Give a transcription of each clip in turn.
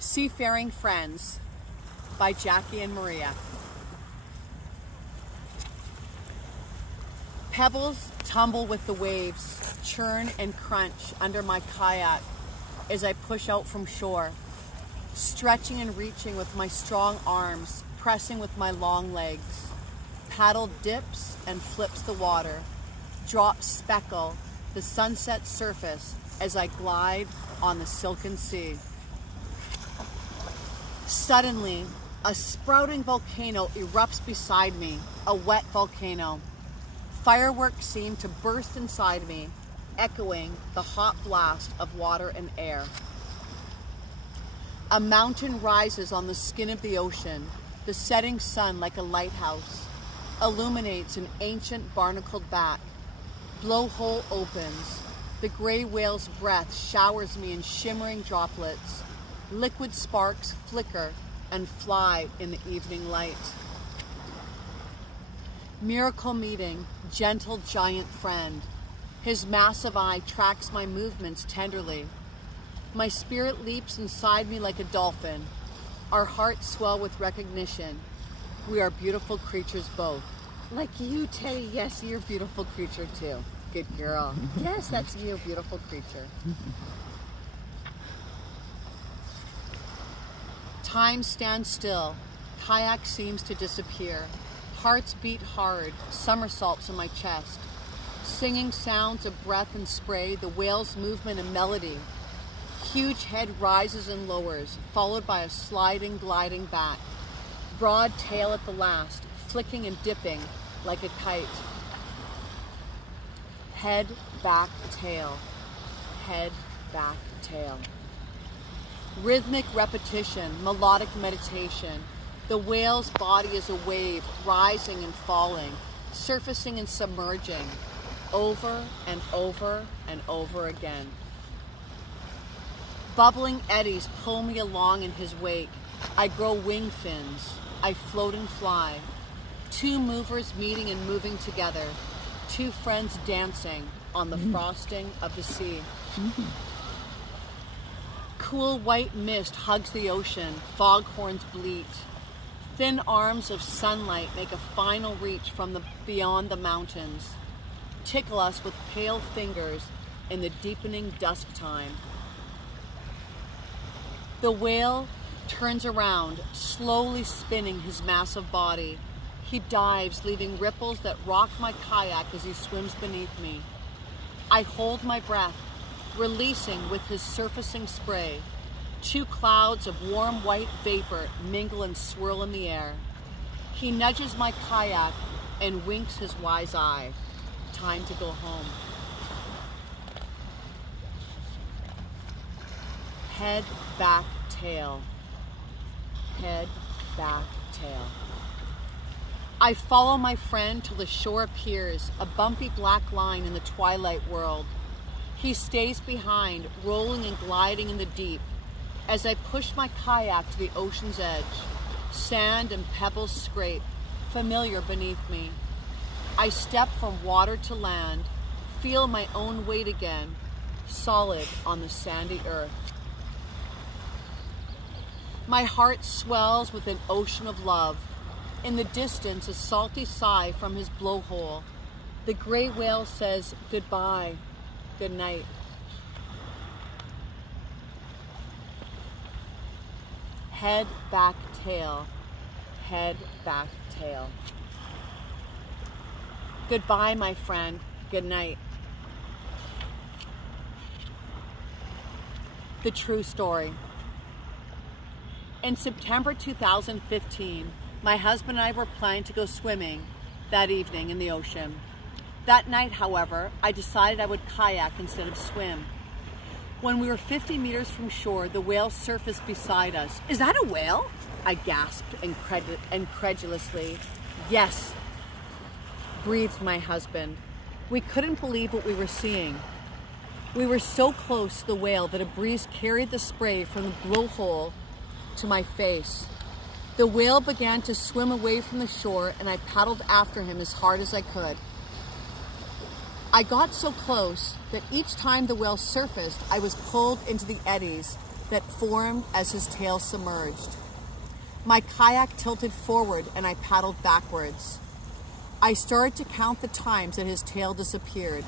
Seafaring Friends by Jackie and Maria. Pebbles tumble with the waves, churn and crunch under my kayak as I push out from shore, stretching and reaching with my strong arms, pressing with my long legs. Paddle dips and flips the water, drops speckle the sunset surface as I glide on the silken sea. Suddenly, a sprouting volcano erupts beside me, a wet volcano. Fireworks seem to burst inside me, echoing the hot blast of water and air. A mountain rises on the skin of the ocean. The setting sun, like a lighthouse, illuminates an ancient barnacled back. Blowhole opens. The gray whale's breath showers me in shimmering droplets. Liquid sparks flicker and fly in the evening light. Miracle meeting, gentle giant friend. His massive eye tracks my movements tenderly. My spirit leaps inside me like a dolphin. Our hearts swell with recognition. We are beautiful creatures both. Like you, Teddy. Yes, you're a beautiful creature too. Good girl. Yes, that's you, beautiful creature. Time stands still. Kayak seems to disappear. Hearts beat hard, somersaults in my chest. Singing sounds of breath and spray, the whale's movement and melody. Huge head rises and lowers, followed by a sliding, gliding back. Broad tail at the last, flicking and dipping like a kite. Head, back, tail. Head, back, tail. Rhythmic repetition, melodic meditation. The whale's body is a wave, rising and falling, surfacing and submerging, over and over and over again. Bubbling eddies pull me along in his wake. I grow wing fins. I float and fly. Two movers meeting and moving together. Two friends dancing on the frosting of the sea. Cool white mist hugs the ocean. Foghorns bleat. Thin arms of sunlight make a final reach from beyond the mountains. Tickle us with pale fingers in the deepening dusk time. The whale turns around, slowly spinning his massive body. He dives, leaving ripples that rock my kayak as he swims beneath me. I hold my breath, releasing with his surfacing spray. Two clouds of warm white vapor mingle and swirl in the air. He nudges my kayak and winks his wise eye. Time to go home. Head, back, tail. Head, back, tail. I follow my friend till the shore appears, a bumpy black line in the twilight world. He stays behind, rolling and gliding in the deep. As I push my kayak to the ocean's edge, sand and pebbles scrape, familiar beneath me. I step from water to land, feel my own weight again, solid on the sandy earth. My heart swells with an ocean of love. In the distance, a salty sigh from his blowhole. The gray whale says goodbye, good night. Head, back, tail. Head, back, tail. Goodbye, my friend. Good night. The true story. In September 2015, my husband and I were planning to go swimming that evening in the ocean. That night, however, I decided I would kayak instead of swim. When we were 50 meters from shore, the whale surfaced beside us. "Is that a whale?" I gasped incredulously. "Yes," breathed my husband. We couldn't believe what we were seeing. We were so close to the whale that a breeze carried the spray from the blowhole to my face. The whale began to swim away from the shore, and I paddled after him as hard as I could. I got so close that each time the whale surfaced, I was pulled into the eddies, that formed as his tail submerged. My kayak tilted forward and I paddled backwards. I started to count the times that his tail disappeared.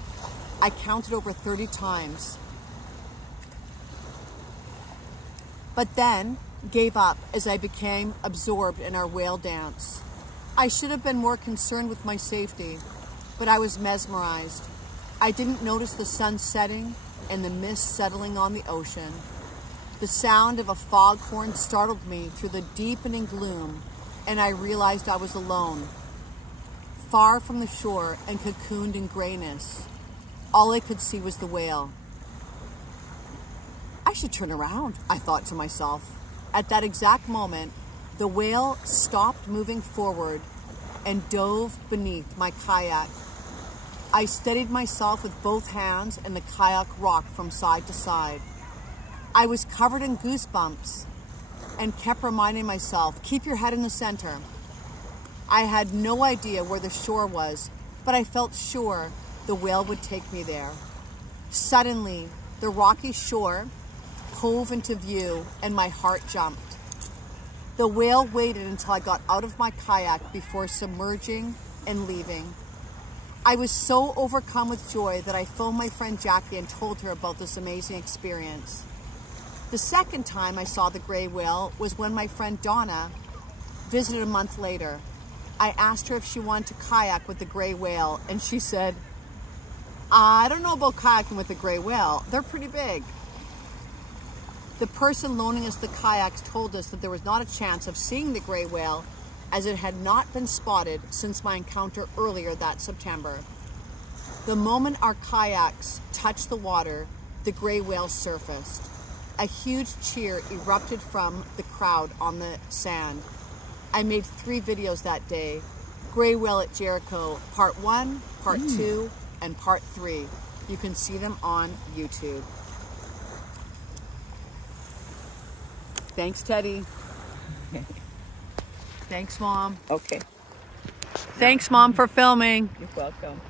I counted over 30 times. But then gave up as I became absorbed in our whale dance. I should have been more concerned with my safety, but I was mesmerized. I didn't notice the sun setting and the mist settling on the ocean. The sound of a foghorn startled me through the deepening gloom, and I realized I was alone, far from the shore and cocooned in grayness. All I could see was the whale. I should turn around, I thought to myself. At that exact moment, the whale stopped moving forward and dove beneath my kayak. I steadied myself with both hands and the kayak rocked from side to side. I was covered in goosebumps and kept reminding myself, keep your head in the center. I had no idea where the shore was, but I felt sure the whale would take me there. Suddenly, the rocky shore hove into view and my heart jumped. The whale waited until I got out of my kayak before submerging and leaving. I was so overcome with joy that I phoned my friend Jackie and told her about this amazing experience. The second time I saw the gray whale was when my friend Donna visited a month later. I asked her if she wanted to kayak with the gray whale, and she said, I don't know about kayaking with the gray whale. They're pretty big. The person loaning us the kayaks told us that there was not a chance of seeing the gray whale as it had not been spotted since my encounter earlier that September. The moment our kayaks touched the water, the gray whale surfaced. A huge cheer erupted from the crowd on the sand. I made 3 videos that day. Gray whale at Jericho, part 1, part 2, and part 3. You can see them on YouTube. Thanks, Teddy. Thanks, Mom. Okay. Thanks, Mom, for filming. You're welcome.